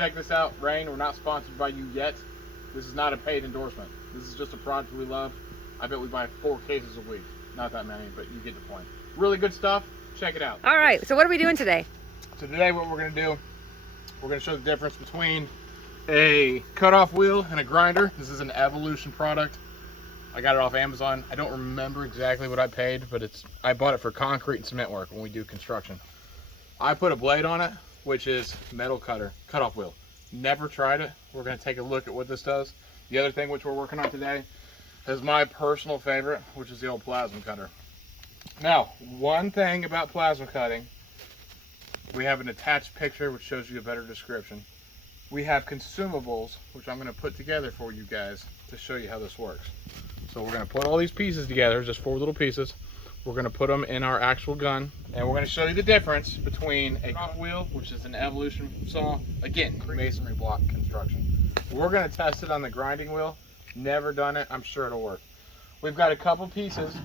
check this out. Rain, we're not sponsored by you yet. This is not a paid endorsement. This is just a product we love. I bet we buy 4 cases a week. Not that many, but you get the point. Really good stuff. Check it out. All right, so what are we doing today? So today what we're going to do, we're going to show the difference between a cutoff wheel and a grinder. This is an Evolution product. I got it off Amazon. I don't remember exactly what I paid, but I bought it for concrete and cement work when we do construction. I put a blade on it, which is metal cutoff wheel. Never tried it. We're going to take a look at what this does. The other thing which we're working on today is my personal favorite, which is the old plasma cutter. Now, one thing about plasma cutting, we have an attached picture which shows you a better description. We have consumables, which I'm going to put together for you guys to show you how this works. So we're going to put all these pieces together, just 4 little pieces. We're going to put them in our actual gun, and we're going to show you the difference between a cutoff wheel, which is an Evolution saw, again, masonry block construction. We're going to test it on the grinding wheel. Never done it. I'm sure it'll work. We've got a couple pieces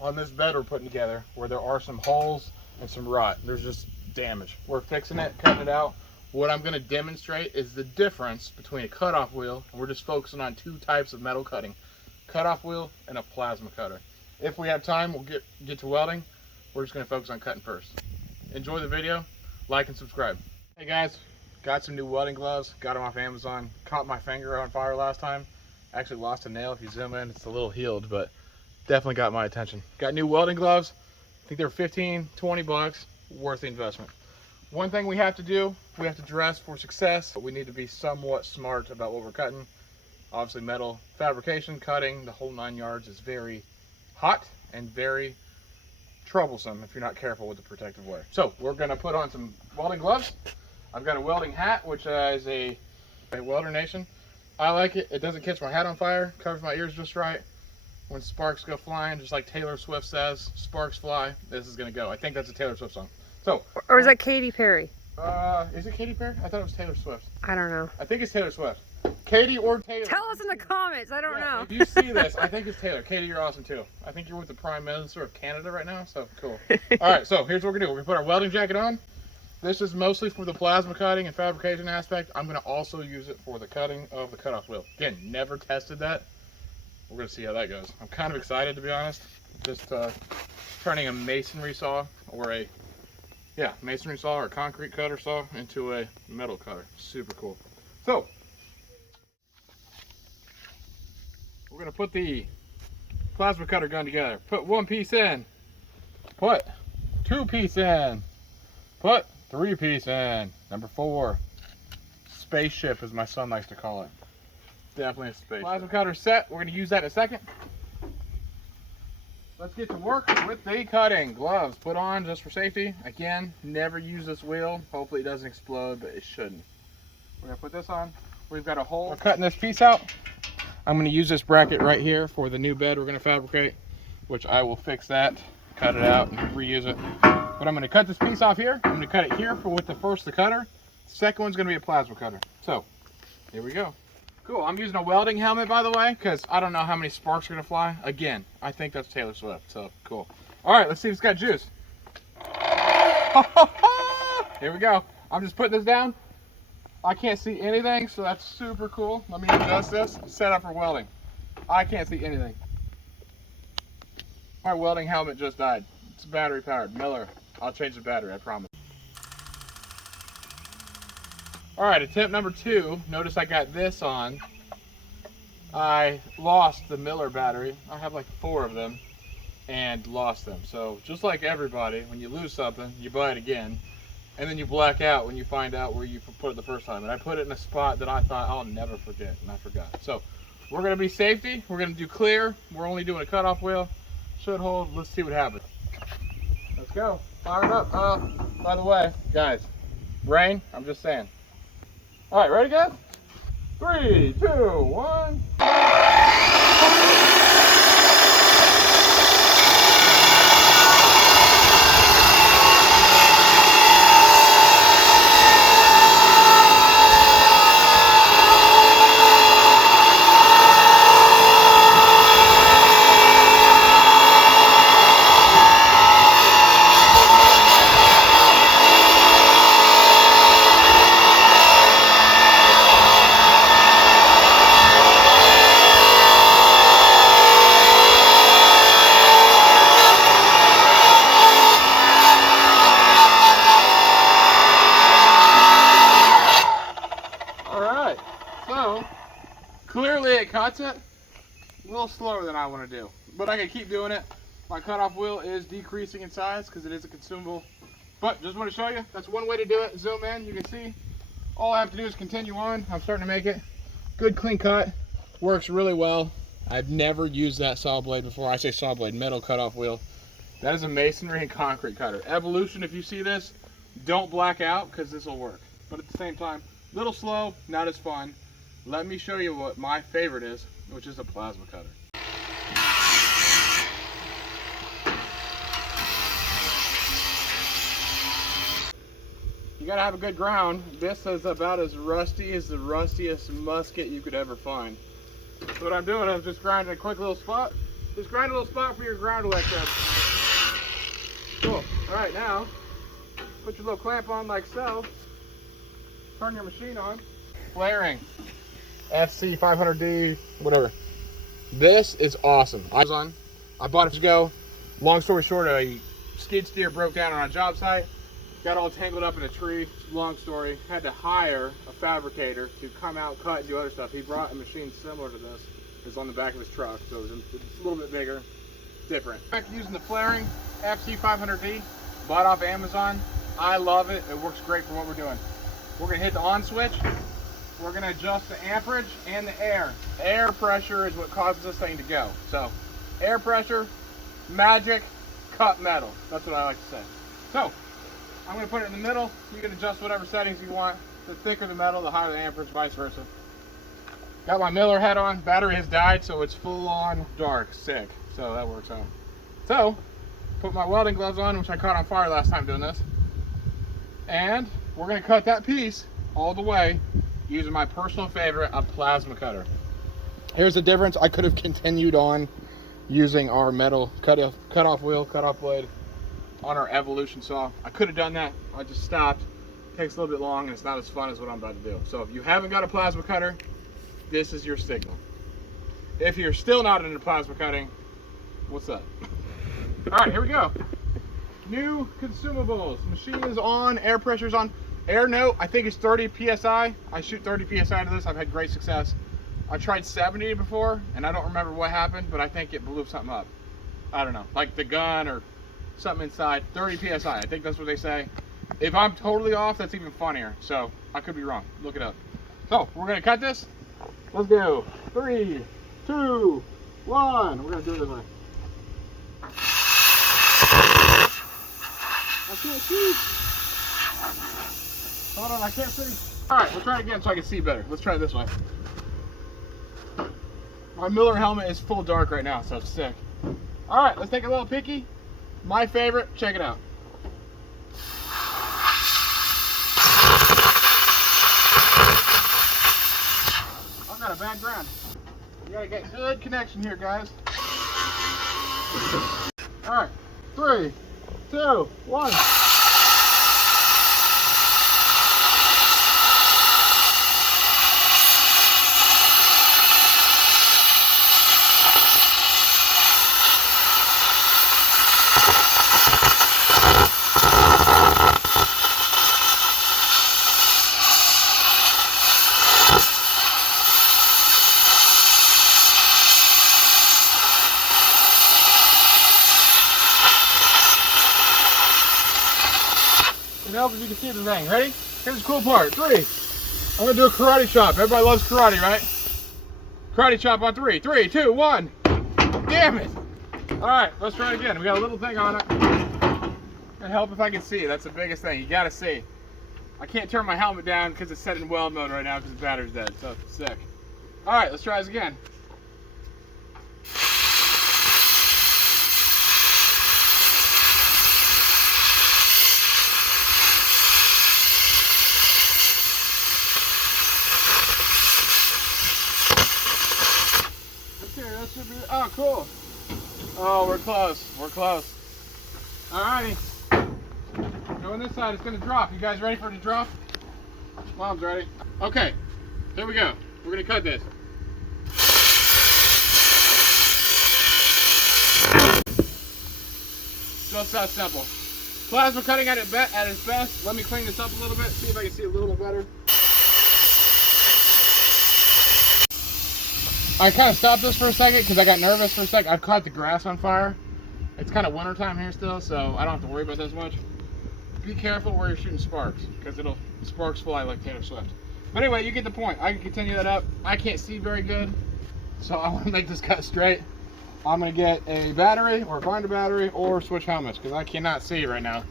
on this bed we're putting together where there are some holes and some rot. There's just damage. We're fixing it, cutting it out. What I'm going to demonstrate is the difference between a cutoff wheel, and we're just focusing on 2 types of metal cutting. Cutoff wheel and a plasma cutter. If we have time, we'll get to welding. We're just going to focus on cutting first. Enjoy the video, like and subscribe. Hey guys, got some new welding gloves, got them off Amazon. Caught my finger on fire last time. Actually lost a nail. If you zoom in, it's a little healed, but definitely got my attention. Got new welding gloves. I think they're 15, 20 bucks, worth the investment. One thing we have to do, we have to dress for success, but we need to be somewhat smart about what we're cutting. Obviously metal fabrication, cutting, the whole 9 yards is very hot and very troublesome if you're not careful with the protective wear. So we're gonna put on some welding gloves. I've got a welding hat, which is a Welder Nation. I like it. It doesn't catch my hat on fire, covers my ears just right. When sparks go flying, just like Taylor Swift says, sparks fly, this is gonna go. I think that's a Taylor Swift song. So, or is that Katy Perry? Is it Katy Perry? I thought it was Taylor Swift. I don't know. I think it's Taylor Swift. Katie or Taylor. Tell us in the comments. I don't know. If you see this, I think it's Taylor. Katie, you're awesome too. I think you're with the Prime Minister of Canada right now, so cool. All right, so here's what we're gonna do. We're gonna put our welding jacket on. This is mostly for the plasma cutting and fabrication aspect. I'm gonna also use it for the cutting of the cutoff wheel. Again, never tested that. We're gonna see how that goes. I'm kind of excited, to be honest. Just turning a masonry saw or a masonry saw or a concrete cutter saw into a metal cutter. Super cool. So we're gonna put the plasma cutter gun together. Put 1 piece in. Put 2 piece in. Put 3 piece in. Number 4. Spaceship, as my son likes to call it. Definitely a spaceship. Plasma cutter set. We're gonna use that in a second. Let's get to work with the cutting. Gloves put on just for safety. Again, never use this wheel. Hopefully it doesn't explode, but it shouldn't. We're gonna put this on. We've got a hole. We're cutting this piece out. I'm gonna use this bracket right here for the new bed we're gonna fabricate, which I will fix that, cut it out, and reuse it. But I'm gonna cut this piece off here. I'm gonna cut it here for with the cutter. The second one's gonna be a plasma cutter. So, here we go. Cool, I'm using a welding helmet, by the way, because I don't know how many sparks are gonna fly. Again, I think that's Taylor Swift, so cool. All right, let's see if it's got juice. Here we go. I'm just putting this down. I can't see anything, so that's super cool. Let me adjust this, set up for welding. I can't see anything. My welding helmet just died. It's battery powered. Miller, I'll change the battery, I promise. All right, attempt number 2. Notice I got this on. I lost the Miller battery. I have like 4 of them and lost them. So just like everybody, when you lose something, you buy it again. And then you black out when you find out where you put it the first time. And I put it in a spot that I thought I'll never forget, and I forgot. So we're gonna be safety. We're gonna do clear. We're only doing a cutoff wheel. Should hold. Let's see what happens. Let's go. Fire it up. By the way, guys, rain. I'm just saying. All right, ready, guys? 3, 2, 1. Clearly it cuts it a little slower than I want to do, but I can keep doing it. My cutoff wheel is decreasing in size because it is a consumable. But just want to show you, that's one way to do it. Zoom in, you can see. All I have to do is continue on. I'm starting to make it. Good clean cut, works really well. I've never used that saw blade before. I say saw blade, metal cutoff wheel. That is a masonry and concrete cutter. Evolution, if you see this, don't black out because this will work. But at the same time, a little slow, not as fun. Let me show you what my favorite is, which is a plasma cutter. You gotta have a good ground. This is about as rusty as the rustiest musket you could ever find. So what I'm doing is just grinding a quick little spot. Just grind a little spot for your ground electrode. Cool. Alright, now, put your little clamp on like so. Turn your machine on. Flaring. FC 500D, whatever. This is awesome. I bought it to go. Long story short, a skid steer broke down on a job site. Got all tangled up in a tree. Long story. Had to hire a fabricator to come out, cut, and do other stuff. He brought a machine similar to this. It's on the back of his truck, so it's a little bit bigger, different. Back using the flaring FC 500D, bought off Amazon. I love it. It works great for what we're doing. We're gonna hit the on switch. We're gonna adjust the amperage and the air. Air pressure is what causes this thing to go. So, air pressure, magic, cut metal. That's what I like to say. So, I'm gonna put it in the middle. You can adjust whatever settings you want. The thicker the metal, the higher the amperage, vice versa. Got my Miller head on. Battery has died, so it's full on dark. Sick. So that works out. So, put my welding gloves on, which I caught on fire last time doing this. And we're gonna cut that piece all the way using my personal favorite, a plasma cutter. Here's the difference. I could have continued on using our metal cutoff wheel, cutoff blade on our Evolution saw. I could have done that. I just stopped. It takes a little bit long and it's not as fun as what I'm about to do. So if you haven't got a plasma cutter, this is your signal. If you're still not into plasma cutting, what's up? All right, here we go. New consumables. Machine is on, air pressure's on. Air note, I think it's 30 PSI. I shoot 30 PSI to this. I've had great success. I tried 70 before, and I don't remember what happened, but I think it blew something up. I don't know, like the gun or something inside. 30 PSI, I think that's what they say. If I'm totally off, that's even funnier. So I could be wrong. Look it up. So we're gonna cut this. Let's go. 3, 2, 1. We're gonna do it this way. I can't see. Hold on, I can't see. All right, we'll try it again so I can see better. Let's try it this way. My Miller helmet is full dark right now, so it's sick. All right, let's take a little peeky. My favorite, check it out. I've got a bad ground. You gotta get good connection here, guys. All right, 3, 2, 1. It helps if you can see the thing. Ready? Here's the cool part. 3. I'm gonna do a karate chop. Everybody loves karate, right? Karate chop on 3. 3, 2, 1. Damn it! All right, let's try it again. We got a little thing on it. It'll help if I can see. That's the biggest thing. You gotta see. I can't turn my helmet down because it's set in weld mode right now because the battery's dead. So it's sick. All right, let's try this again. Oh, cool. Oh, we're close. We're close. Alrighty. Going this side, it's gonna drop. You guys ready for it to drop? Mom's ready. Okay, here we go. We're gonna cut this. Just that simple. Plasma cutting at its best. Let me clean this up a little bit, see if I can see a little bit better. I kind of stopped this for a second because I got nervous for a second. I've caught the grass on fire. It's kind of winter time here still, so I don't have to worry about this much. Be careful where you're shooting sparks, because sparks fly like Taylor Swift. But anyway, you get the point. I can continue that up. I can't see very good, so I want to make this cut straight. I'm going to get a battery, or find a battery, or switch helmets, because I cannot see right now.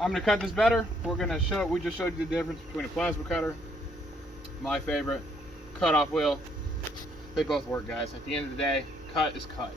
I'm going to cut this better. We're going to show, we just showed you the difference between a plasma cutter, my favorite, cut-off wheel. They both work, guys. At the end of the day, cut is cut.